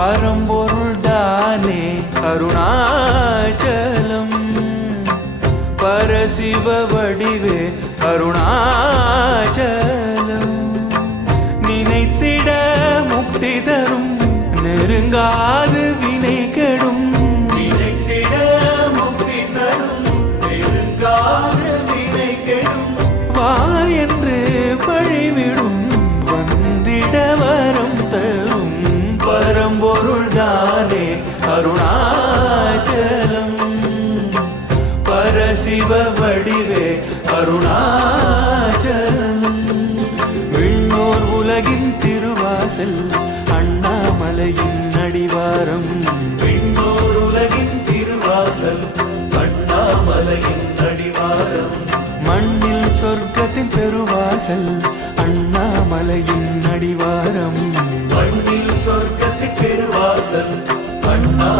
பரம்பொருள் தானே அருணாச்சலம் பரசிவ வடிவே அருணாச்சலம் நினைத்திட முக்தி தரும் நெருங்காது வினை கெடும் நினைத்திட முக்தி தரும் நெருங்காது வினை கெடும் வா என்று வழிவிடும் வந்திட வரம் தரும் பரம்பொருள் தானே அருணாச்சலம் பரசிவ வடிவே அருணாச்சலம் விண்ணோர் உலகின் திருவாசல் அண்ணாமலையின் அடிவாரம் விண்ணோர் உலகின் திருவாசல் அண்ணாமலையின் அடிவாரம் மண்ணில் சொர்க்கத்தின் பெருவாசல் அண்ணாமலையின் அடிவாரம் மண்ணில் சொர்க்கத்தின் பெருவாசல் அண்ணா